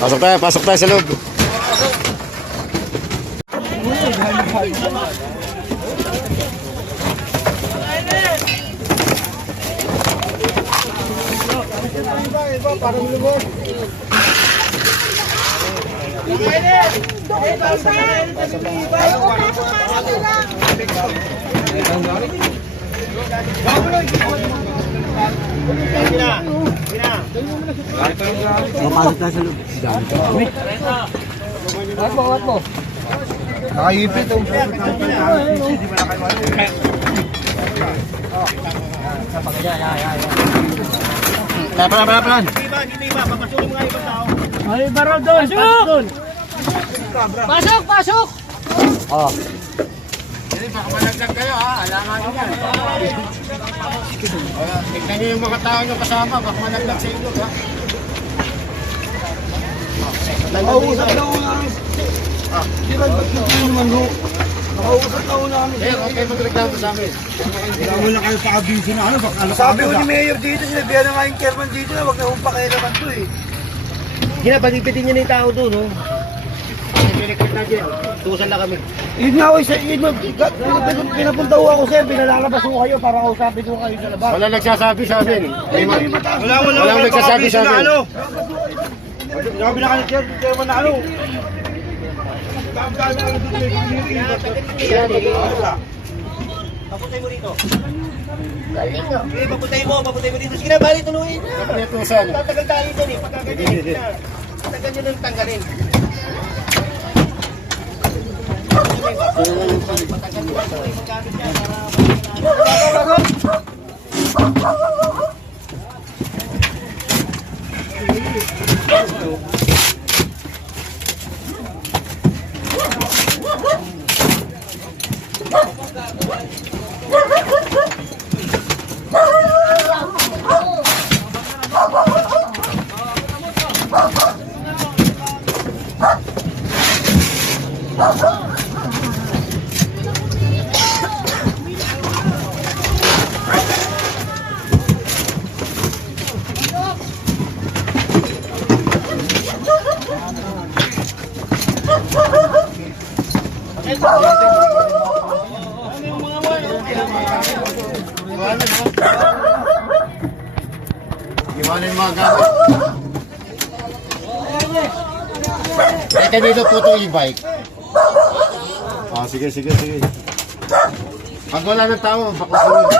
Pasok tayo sa loob. Mapasok tayo sa loob. Angat mo. Nakaipit. Lapan. Ay, baro doon. Pasok! Oh. Hindi, baka malaglag kayo ha. Alangan nyo yan. Tignan nyo yung mga tao nyo kasama. Baka malaglag sa ilog ha. Nakausap na ako namin. Hindi ba naman ho? Nakausap na ako namin. Okay, magreklamo sa amin. Wala kayo pa-abuse na ano. Sabi ko ni Mayor dito, sinabihan na nga yung chairman dito na huwag na kong pakialaman to eh. Ginapagpipitin niya na yung tao doon, no? Pinakit na dyan. Tusan na kami. Yun nga, pinapunta ko ako, sir. Pinalalabas ko kayo para kausapin ko kayo sa labas. Wala nagsasabi sa amin. Wala nagsasabi sa amin. Grabe na kayo, sir. Chairman na ano. Paputay mo dito. Galing nga. Paputay mo dito. Sige na, bali, tunuin. Tatagal tayo dyan eh. Tatagal nyo nang tanggalin. Gimana yung mga gamit? Teka dito po ito e-bike. Sige. Pag wala ng tao, baka sunod.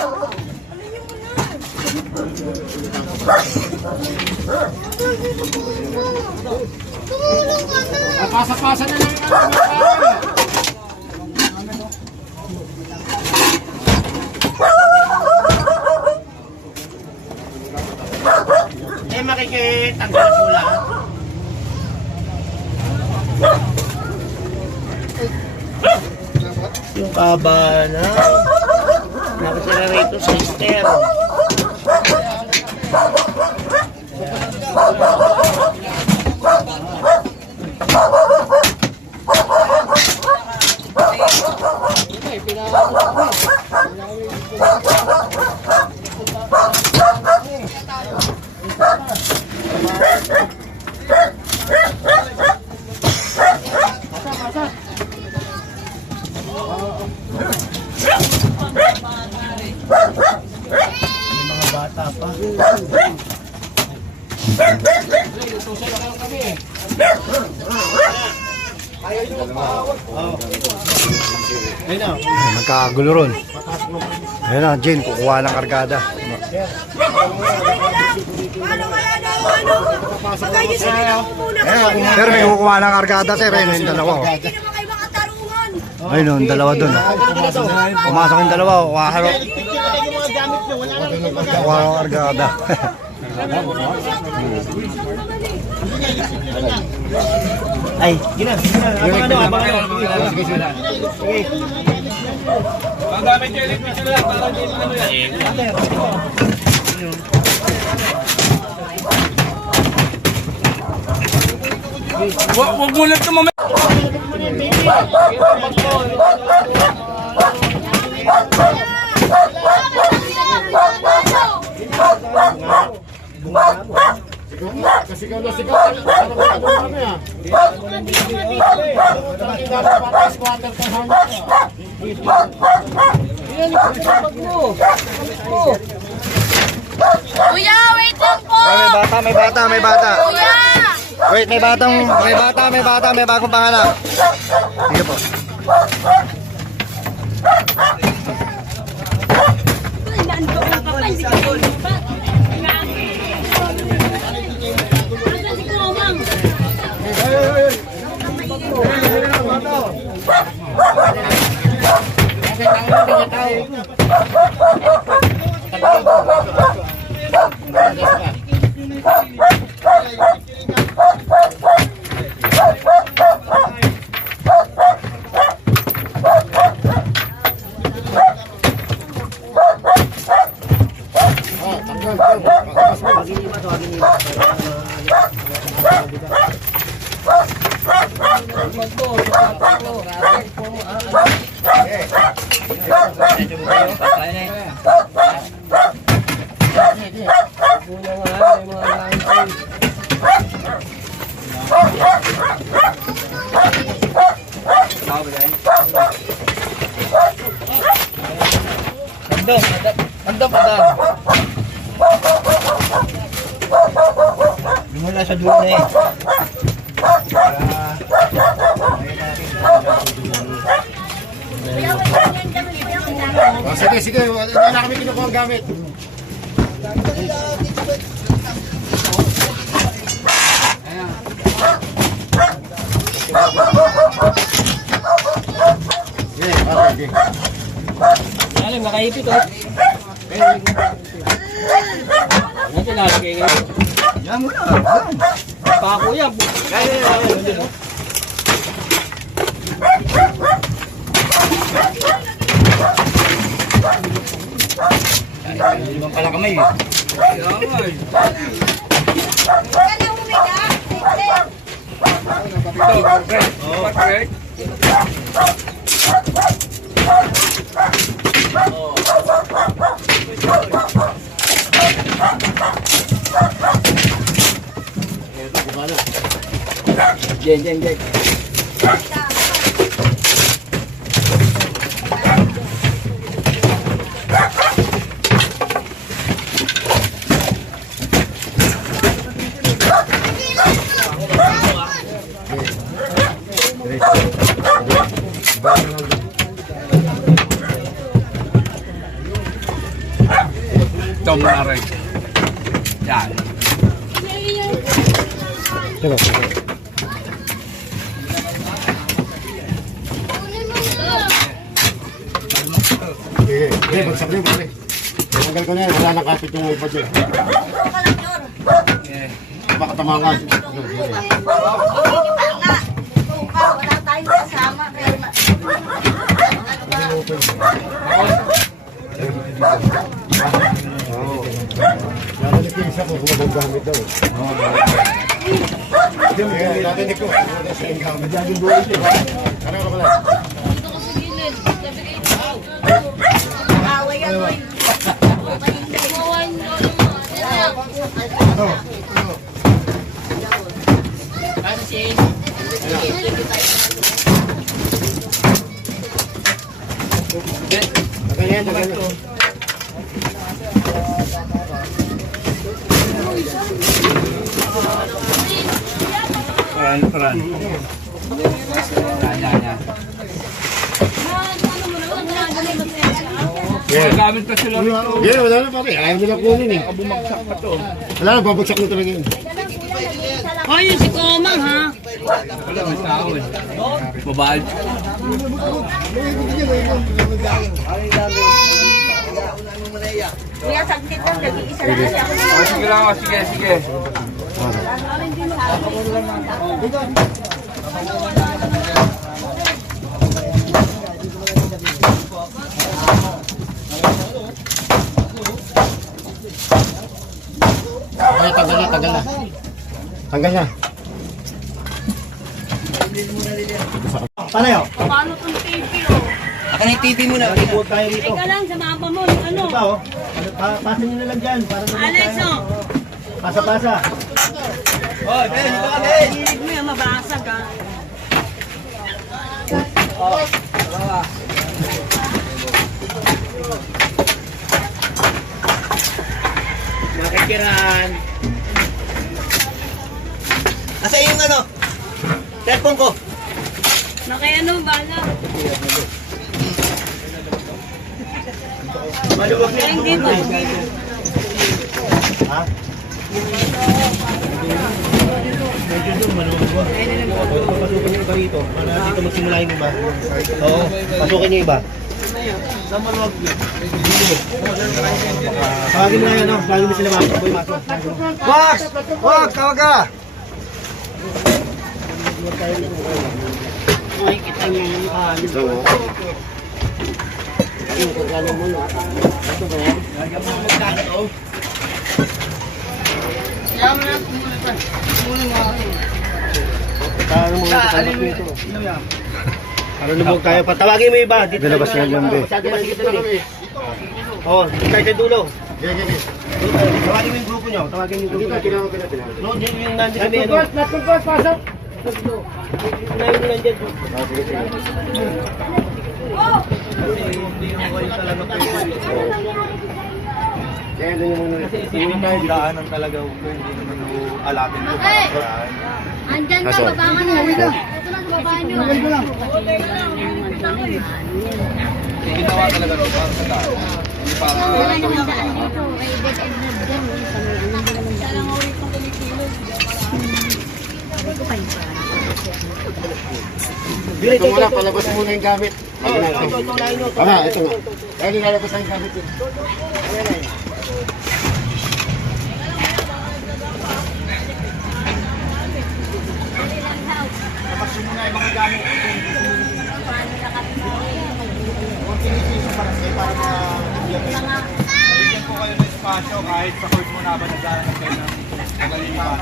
Pasa-pasa na lang yung makikitanggal po lahat. Yung kaba na nakatira rito sa sister. Nagkakagulo ron. Ayun na, Jen, kukuha ng kargada. Pero may kukuha ng kargada, sir. Ayun yung dalawa. Ayun yung dalawa dun. Pumasok yung dalawa. Kukuha ng kargada. Ay, gina. Abang ano. Sige. Ang dami nyo ulit picture lang para din ano yan. Huwag mo lang ito mamaya. Kasi ikaw na sigaw. Ano ba ito kami ah? Squatter ka hanggang. Yan, pag mo. Kuya, wait lang po! May bata. Kuya! Wait, may bata, may bagong panganak. Sige po. Mula sa dulo na eh. Sige. Wala na kami kinukuha ang gamit. Okay. Alam, nakaipit oh. Ano tinalagay kayo? Yan mo na. Pako yan. Yan. Hindi naman pala kamay eh. Jen. Ito muna rin. Yan. Sige, bagsak niyo, pare. Tanggal ko na yan, wala nang kapit yung ubad yun. Baka tamangan. Wala tayong kasama. Narinig ko isa ko kung magagamit daw. Narinig ko. Nagaging buhay siya. Ano ka pala? Dito ko sa gilid. Sabi kayo. Away yan, boy. Mawain mo naman. Tagal yan. Peran. Yeah. Gamit pa sila rito. Yeah, wala na pare. Ayaw nila kunin eh. Bumagsak pa to. Wala na, babagsak na talaga yun. Ay, yung si Komang, ha? Wala, may tao eh. Babae. Kuya, saglit lang. Nag-iisa lang kasi ako. Sige lang, sige. Ay, tagal na. Tanggal na. Paano yun? Paano itong TV, oh? Akin na yung TV mo na. Huwag tayo rito. Teka lang, samahan pa mo yung ano. Ito oh. Pasa nyo na lang dyan. Para naman Alex, tayo. oh. Pasa. Hilig mo yan, mabasag ha. Nakikiraan. Asa yung ano? Cellphone ko. Ano, bala. Maluwag na Ayun dito. Ha? Pasukin yung iba rito. Para dito magsimula yung iba. Oo, pasukin yung iba. Sa maluwag yun. Tawagin mo na yan, no? Tawagin mo sila mga boy maso. Wax! Wax! Tawag ka! Makikita niya yung ano. Yung kagano mo na. Ito ba yan? Alam na, pumunta. Tawagin mo ito. Para lumog tayo. Patawagin mo yung iba. Dito Dilabas yan yung be. Oo, tayo sa dulo. Tawagin mo yung grupo nyo. Tawagin mo yung grupo nyo. No, yung nandito kami ano. Pasok! Unahin mo lang dyan. Daanan talaga kung hindi naman alapin ko. Andyan na, baba ka na. Ito na, baba nyo. Ginawa talaga ito para sa daan. Hindi para Wala naman daan dito. Ay, dead end na dyan. Ito muna, palabas muna yung gamit. Tama, ito nga. Kaya nilalabas ang gamit yun. kahit sa court mo na ba naglalakad kayo ng magalipan.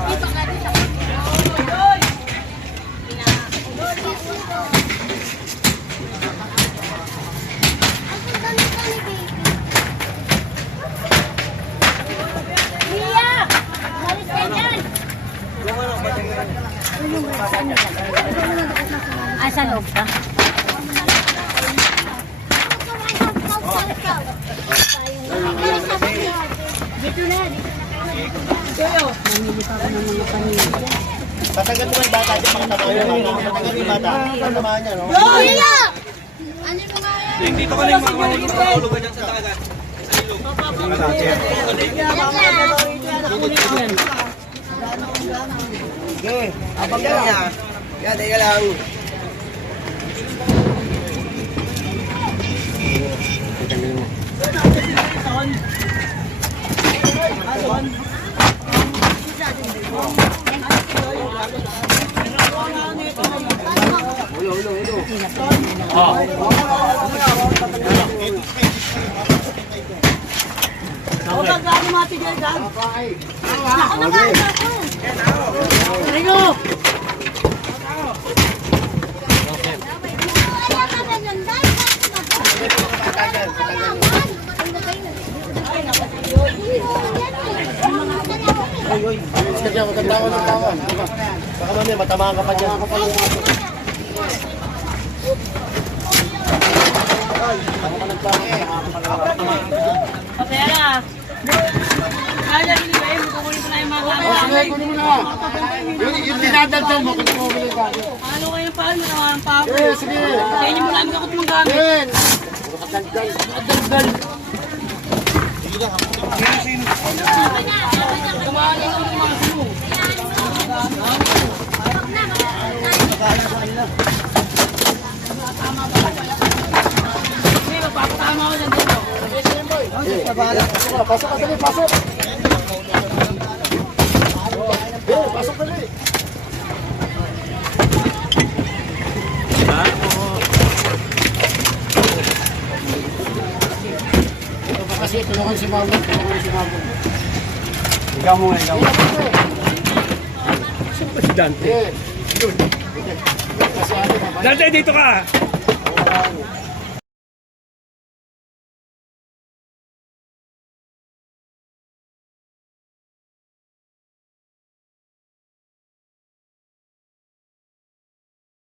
Ay, sa loob ka? Dito na, dito na. Namili pa ako ng mga paninda. Tatagal mo yung bata dyan, mga tamaan. Tatagal yung bata. Tatamaan niya, no? Lola! Ano mo nga yan? Dito ka lang makakahulog ka dyan sa dagat. Okay, abang ka niya. Yan, teka lang. Ako magkano matigil dyan? Ako na ba? Ringo! Gusto niya, maganda ko ng tawan. Baka mamaya, matamaan ka pa dyan. Pera! Kaya rin ba yun? Kukunin ko na yung mga Sige, kunin mo na. Yung dinadagdag mo, kunin mo ulit ako. Ano kayo ng paano? Ang pako. Eh, sige. Kaya niyo mo namin kakot mong gamit. Yan. Hindi, magpapatama ako dyan dito. Pasok ka dali, pasok. Pasok dali. Kasi tulungan si Mamo. Ikaw mo nga, ikaw. Si Dante. Kasi ano, Dante, dito ka!